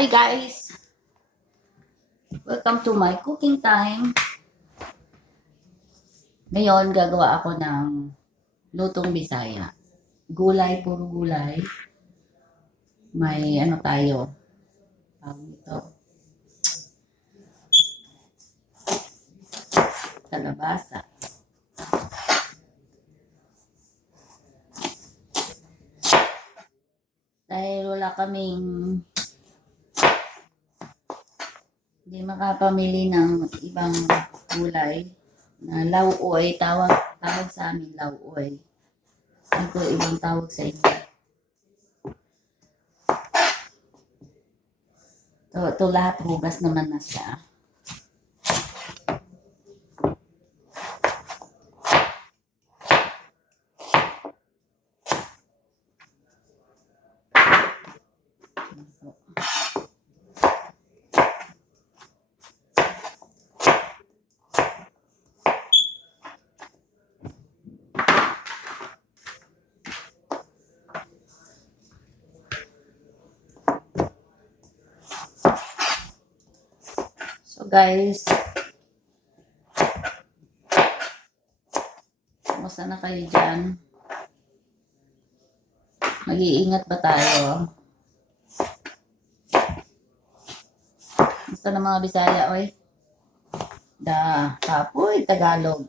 Hi guys! Welcome to my cooking time. Ngayon, gagawa ako ng lutong Bisaya. Gulay, puro gulay. May ano tayo. Ito. Kalabasa. Dahil wala kaming hindi makapamili ng ibang gulay na lauoy, tawag sa amin lauoy. Ano ko ibang tawag sa inyo? Ito lahat hugas naman na siya. So guys, kumusta na kayo dyan? Mag-iingat ba tayo? Kumusta na mga Bisaya, oy? Tapoy, Tagalog.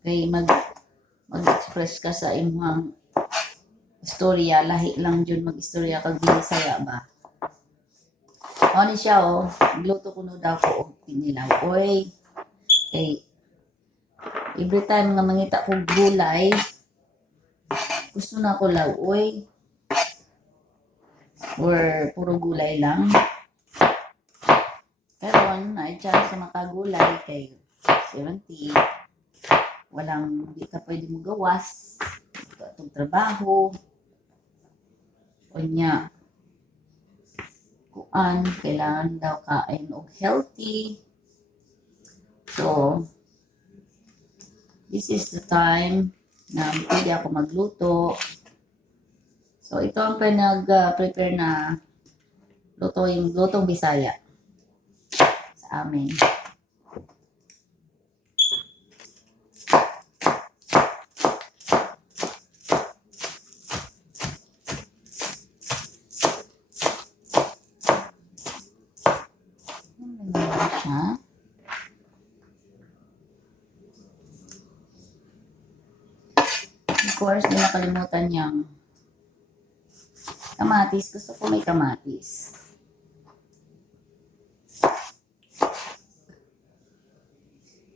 Kay mag-express ka sa imong istorya, lahi lang dyan mag-istorya kag Bisaya ba? Ano siya, oh. Gluto ko no daw ko og pinilaw. Oy, kay every time nga mangita ko gulay, gusto na ko law, oy. Or puro gulay lang. Karon ay chance sa makagulay kay 70. Hindi ka pwede mo gawas. Itong trabaho. Kunya, kailangan daw kain og healthy. So, this is the time na pwede ako magluto. So, ito ang pinag-prepare na lutong Bisaya sa amin. Of course, di nakalimutan niyang kamatis. Gusto ko may kamatis.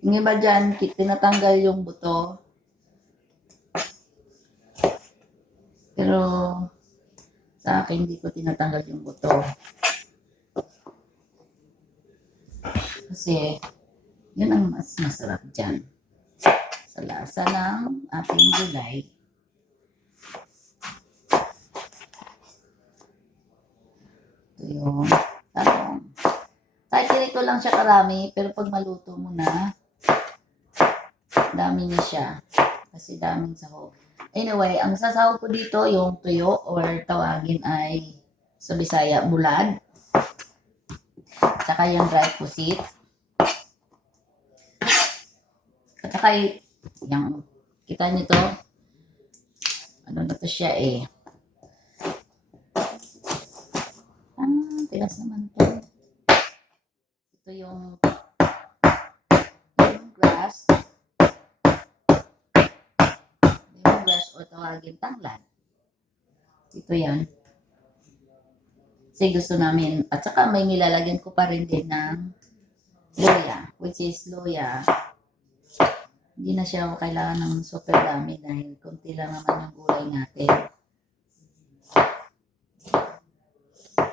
Yung iba dyan, tinatanggal yung buto. Pero sa akin, hindi ko tinatanggal yung buto. Kasi, yun ang mas masarap dyan. Sa lasa ng ating gulay. Ito yung talong. Kahit ganito lang siya karami, pero pag maluto mo na, dami niya siya. Kasi daming sahog. Anyway, ang sasahog ko dito, yung tuyo or tawagin ay sa Bisaya, bulad. Tsaka yung dry pusit. At saka yung, kita nyo to, ano na to siya eh. Tigas naman to. Ito yung lemongrass. Lemongrass o tawagin tanglad. Ito yan. Kasi gusto namin, at saka may nilalagyan ko pa rin din ng luya, which is luya. Hindi na siya kailangan ng super dami dahil konti lang naman yung gulay natin.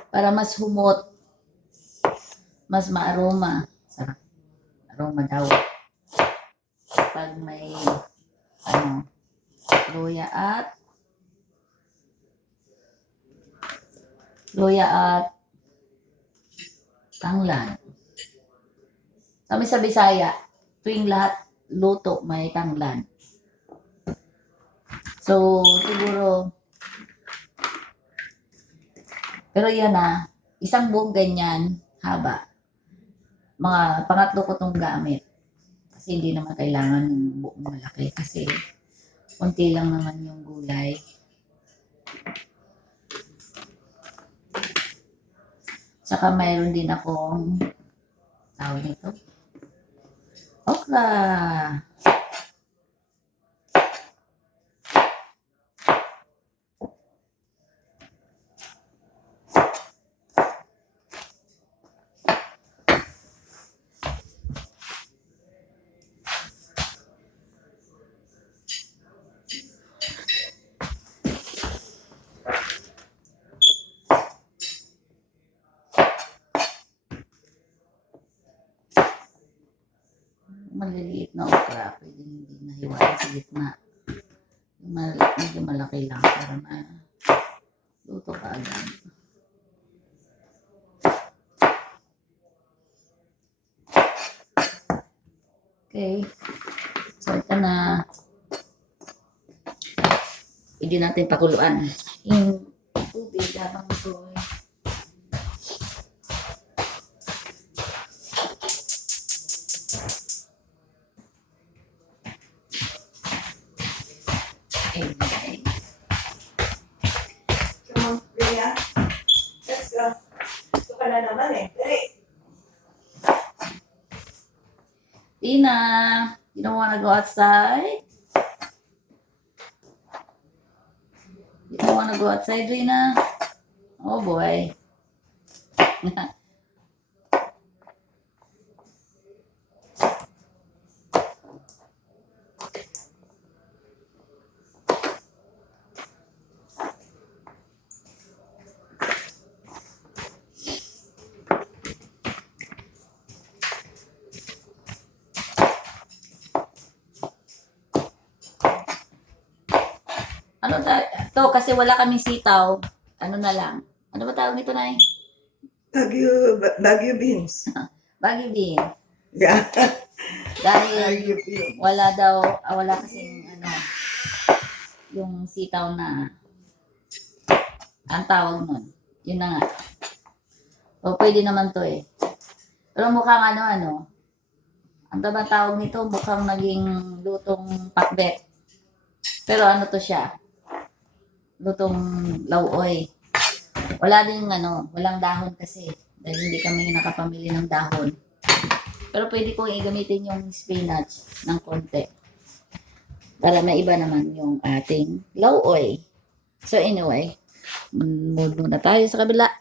Para mas humot, mas maaroma. Sarap. Aroma daw. Pag may luya at tanglad. Kami sa Bisaya, tuwing lahat luto may tanglad. So, siguro Pero yan na, isang buong ganyan, haba. Mga pangatlo ko tong gamit. Kasi hindi naman kailangan ng buong malaki. Kasi konti lang naman yung gulay. Saka mayroon din akong tawag nito. Okra. Maliliit na okra, pwede hindi nahiwalay sa gitna. Medyo malaki lang para luto ka agad. Okay. So, ito na. Pwede natin pakuluan yung tubig habang ito ay Come on, Rhea. Let's go. Gusto ka na naman eh. Dali. Tina, you don't wanna go outside? You don't wanna go outside, Rina? Oh boy. Ano to kasi wala kaming sitaw. Ano na lang. Ano ba tawag nito, Nay? Baguio beans. Baguio bean. Yeah. Dahil Baguio beans. wala kasing yung sitaw na ang tawag nun. Yun na nga. O pwede naman to eh. Pero mukhang ang tawag nito mukhang naging lutong pakbet. Pero ano to siya? Lutong lauoy. Wala din walang dahon kasi dahil hindi kami nakapamili ng dahon. Pero pwede kong igamitin yung spinach ng konti. Para maiba naman yung ating lauoy. So anyway, move muna tayo sa kabila.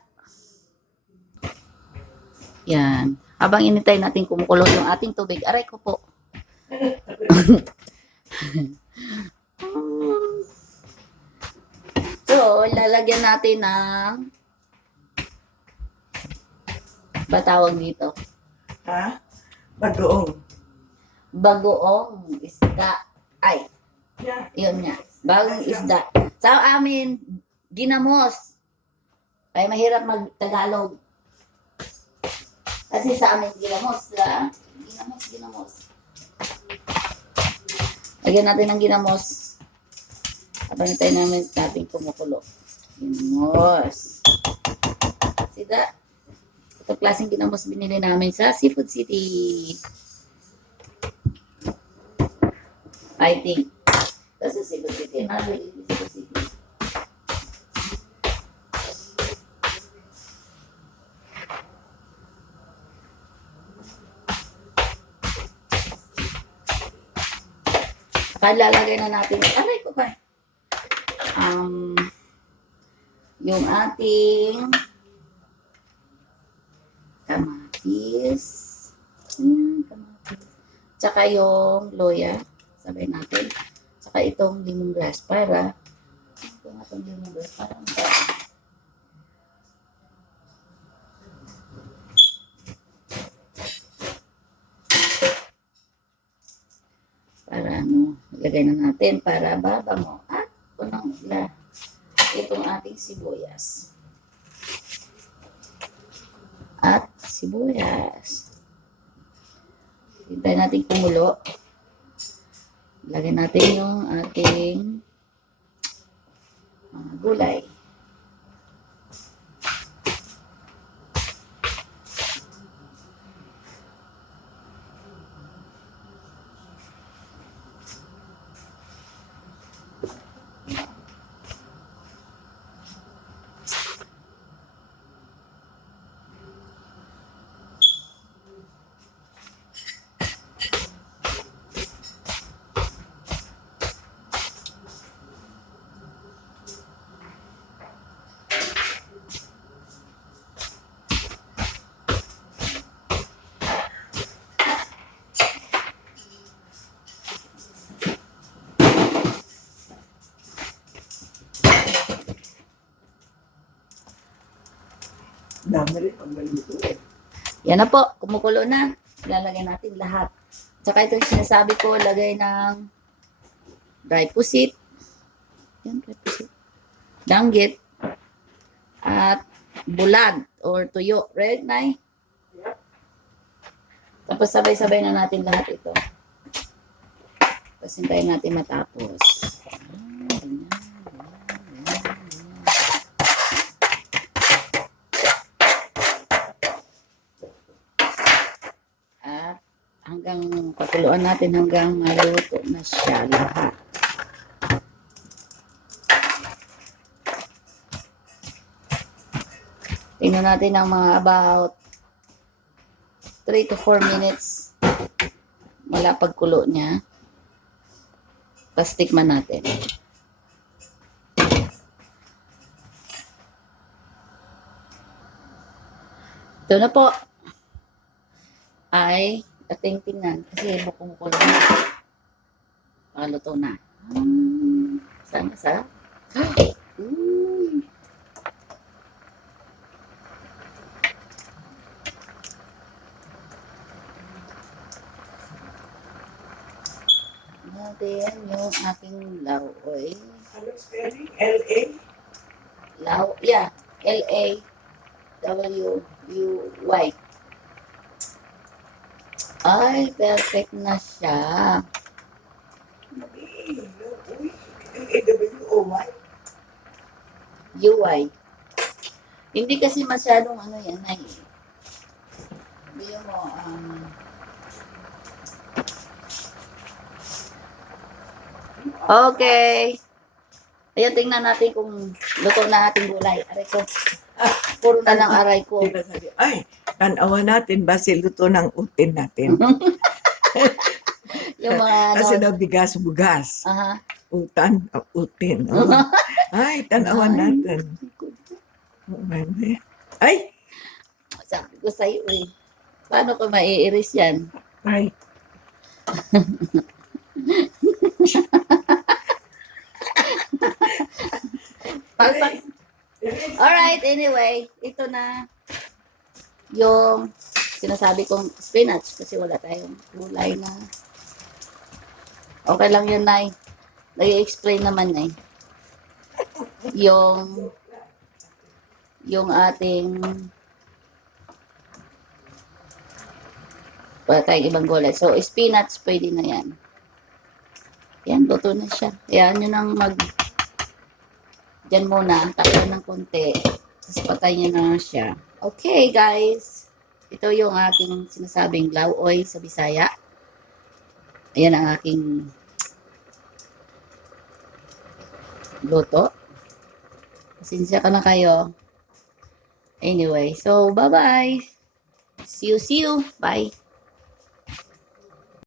Yan. Habang inintay natin kumukulo yung ating tubig, aray ko po. So, lalagyan natin ng ba tawag dito? Ha? Bagoong. Bagoong isda. Ay, Yeah. yun nga. Bagong isda. Sa amin, ginamos. Ay, mahirap mag-Tagalog. Kasi sa amin, ginamos. Ginamos. Lagyan natin ng ginamos. Habang tayo natin kumukulo. Ginamos. Sida. Ito klaseng ginamos binili namin sa Seafood City. I think. Kasi Seafood City. Seafood City. Lalagay na natin. Aray ko ba? Yung ating kamatis. Kamatis. Tsaka yung loya. Sabay natin. Tsaka itong lemongrass para ilagay na natin para babango at unang itong ating sibuyas. At sibuyas. Hintay natin kumulo. Lagyan natin yung ating mga gulay. dami rin pag maluto eh. Yan na po, kumukulo na. Ilalagay natin lahat. Tsaka ito yung sinasabi ko, lagay ng dry pusit. Yan, dry pusit. Danggit. At bulad or tuyo. Right, Nay? Yep. Tapos sabay-sabay na natin lahat ito. Tapos hintayin natin matapos. At hanggang pakuluan natin hanggang maluto na siya lahat. Tingnan natin ng mga about 3 to 4 minutes mula pagkulo niya. Tapos tikman natin. Ito na po. Ay, ating tingnan. Kasi bukong-kulo na. Pakaluto na. Sana sa. Natin yung aking lauoy. Ano spelling? L-A? Yeah. L-A-W-U-Y. Ay, perfect na siya. L-A-W-O-Y? UI. Hindi kasi masyadong ano yan, ay. Hindi mo, okay. Ayan, tingnan natin kung luto na ating gulay. Aray ko. Puro na ng aray ko. Diba sabi, ay, tanawa natin ba si luto ng utin natin? Yung mga ano. Kasi na bigas-bugas. Aha. Utan, utin. Oh. Ay, tanawan natin. Ay! Sabi ko sa'yo eh. Paano ko maiiris yan? Ay. Alright, anyway, ito na yung sinasabi kong spinach kasi wala tayong gulay na. Okay lang yun, Nay. Nag-i-explain naman eh. Yung ating wala tayong ibang gulay. So, spinach, pwede na yan. Yan, luto na siya. Yan, yun ang dyan muna, takpan ng konti. Tapos patay niya na siya. Okay, guys. Ito yung aking sinasabing lauoy sa Bisaya. Ayan ang aking luto. Pasensya ka na kayo. Anyway, so bye-bye. See you. Bye.